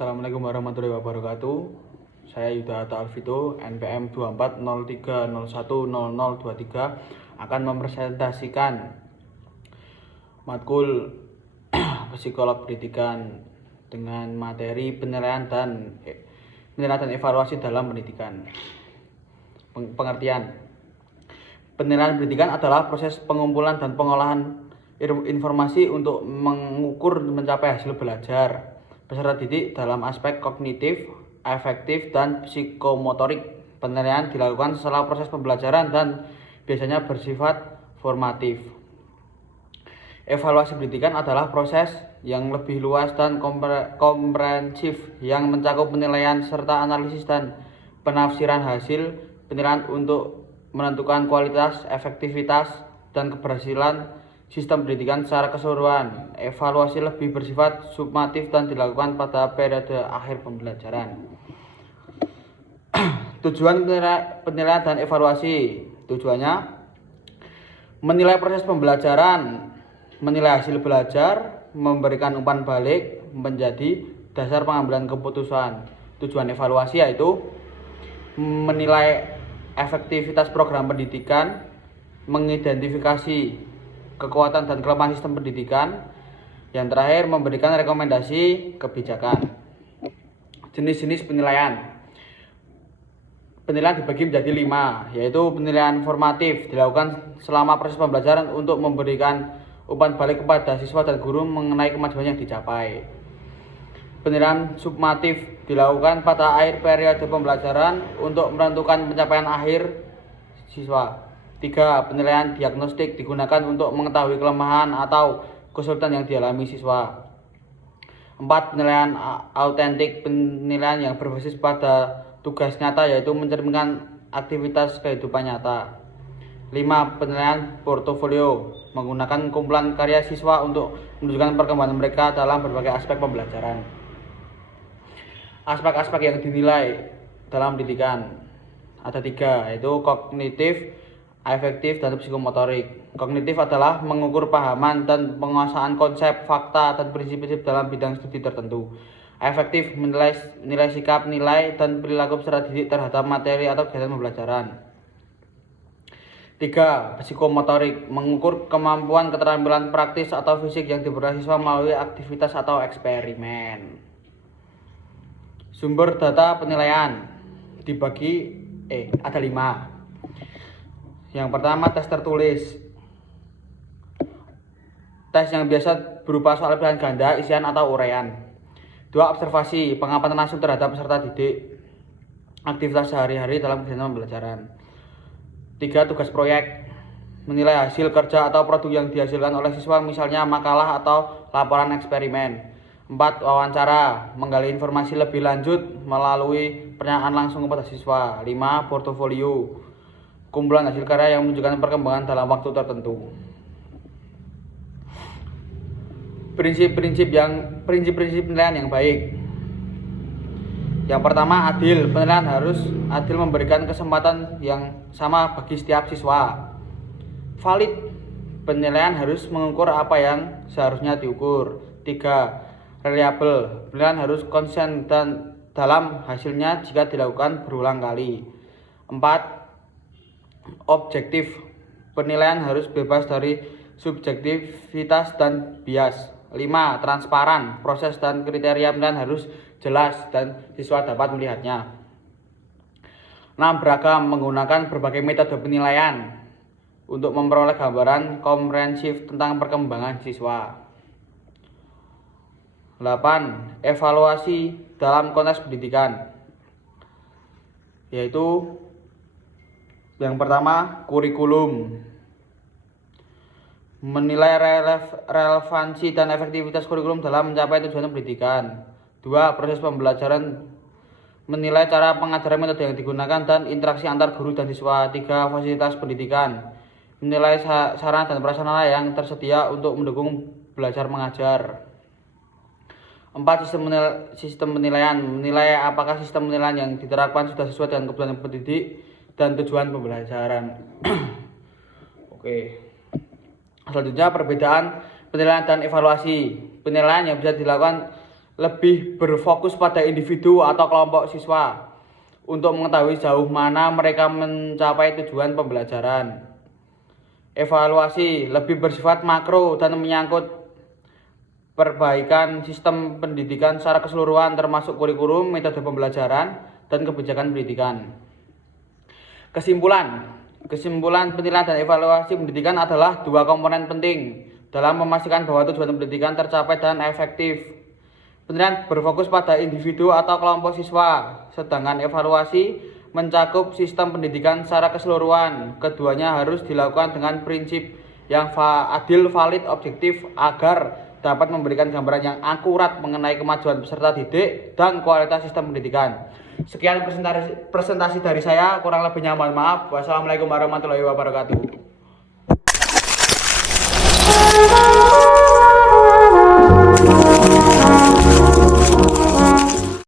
Assalamualaikum warahmatullahi wabarakatuh. Saya Yuda Atta Alvito, NPM 2403010023 akan mempresentasikan matkul psikolog pendidikan dengan materi penilaian dan evaluasi dalam pendidikan. Pengertian. Penilaian pendidikan adalah proses pengumpulan dan pengolahan informasi untuk mengukur mencapai hasil belajar peserta didik dalam aspek kognitif, afektif, dan psikomotorik. Penilaian dilakukan setelah proses pembelajaran dan biasanya bersifat formatif. Evaluasi pendidikan adalah proses yang lebih luas dan komprehensif yang mencakup penilaian serta analisis dan penafsiran hasil penilaian untuk menentukan kualitas, efektivitas, dan keberhasilan sistem pendidikan secara keseluruhan. Evaluasi lebih bersifat sumatif dan dilakukan pada periode akhir pembelajaran. Tujuan penilaian dan evaluasi. Tujuannya menilai proses pembelajaran, menilai hasil belajar, memberikan umpan balik menjadi dasar pengambilan keputusan. Tujuan evaluasi yaitu menilai efektivitas program pendidikan, mengidentifikasi kekuatan dan kelemahan sistem pendidikan. Yang terakhir, memberikan rekomendasi kebijakan. Jenis-jenis penilaian. Penilaian dibagi menjadi 5, yaitu penilaian formatif dilakukan selama proses pembelajaran untuk memberikan umpan balik kepada siswa dan guru mengenai kemajuan yang dicapai. Penilaian sumatif dilakukan pada akhir periode pembelajaran untuk menentukan pencapaian akhir siswa. 3. Penilaian diagnostik digunakan untuk mengetahui kelemahan atau kesulitan yang dialami siswa. 4. Penilaian autentik, penilaian yang berbasis pada tugas nyata yaitu mencerminkan aktivitas kehidupan nyata. 5. Penilaian portofolio, menggunakan kumpulan karya siswa untuk menunjukkan perkembangan mereka dalam berbagai aspek pembelajaran. Aspek-aspek yang dinilai dalam pendidikan ada 3, yaitu kognitif, afektif, dan psikomotorik. Kognitif adalah mengukur pahaman dan penguasaan konsep, fakta, dan prinsip-prinsip dalam bidang studi tertentu. Afektif menilai sikap, nilai, dan perilaku peserta didik terhadap materi atau kegiatan pembelajaran. 3. Psikomotorik mengukur kemampuan keterampilan praktis atau fisik yang diperoleh siswa melalui aktivitas atau eksperimen. Sumber data penilaian dibagi ada 5. Yang pertama, tes tertulis. Tes yang biasa berupa soal pilihan ganda, isian, atau uraian. 2. Observasi, pengamatan langsung terhadap peserta didik, aktivitas sehari-hari dalam kegiatan pembelajaran. 3. Tugas proyek, menilai hasil kerja atau produk yang dihasilkan oleh siswa, misalnya makalah atau laporan eksperimen. 4. Wawancara, menggali informasi lebih lanjut melalui pertanyaan langsung kepada siswa. 5. Portofolio, kumpulan hasil karya yang menunjukkan perkembangan dalam waktu tertentu. Prinsip-prinsip penilaian yang baik. Yang pertama, adil. Penilaian harus adil, memberikan kesempatan yang sama bagi setiap siswa. Valid. Penilaian harus mengukur apa yang seharusnya diukur. 3. Reliable. Penilaian harus konsisten dan dalam hasilnya jika dilakukan berulang kali. 4. Objektif. Penilaian harus bebas dari subjektivitas dan bias. 5. Transparan. Proses dan kriteria penilaian harus jelas dan siswa dapat melihatnya. 6. Beragam, menggunakan berbagai metode penilaian untuk memperoleh gambaran komprehensif tentang perkembangan siswa. 8. Evaluasi dalam konteks pendidikan, yaitu yang pertama, kurikulum. Menilai relevansi dan efektivitas kurikulum dalam mencapai tujuan pendidikan. 2. Proses pembelajaran, menilai cara pengajaran, metode yang digunakan, dan interaksi antar guru dan siswa. 3. Fasilitas pendidikan, menilai sarana dan prasarana yang tersedia untuk mendukung belajar mengajar. 4. Sistem penilaian, menilai apakah sistem penilaian yang diterapkan sudah sesuai dengan kebutuhan pendidik dan tujuan pembelajaran. Oke. Selanjutnya, perbedaan penilaian dan evaluasi. Penilaian yang bisa dilakukan lebih berfokus pada individu atau kelompok siswa untuk mengetahui sejauh mana mereka mencapai tujuan pembelajaran. Evaluasi lebih bersifat makro dan menyangkut perbaikan sistem pendidikan secara keseluruhan termasuk kurikulum, metode pembelajaran, dan kebijakan pendidikan. Kesimpulan penilaian dan evaluasi pendidikan adalah dua komponen penting dalam memastikan bahwa tujuan pendidikan tercapai dan efektif. Penilaian berfokus pada individu atau kelompok siswa, sedangkan evaluasi mencakup sistem pendidikan secara keseluruhan. Keduanya harus dilakukan dengan prinsip yang adil, valid, objektif agar dapat memberikan gambaran yang akurat mengenai kemajuan peserta didik dan kualitas sistem pendidikan. Sekian presentasi dari saya, kurang lebihnya mohon maaf. Wassalamualaikum warahmatullahi wabarakatuh.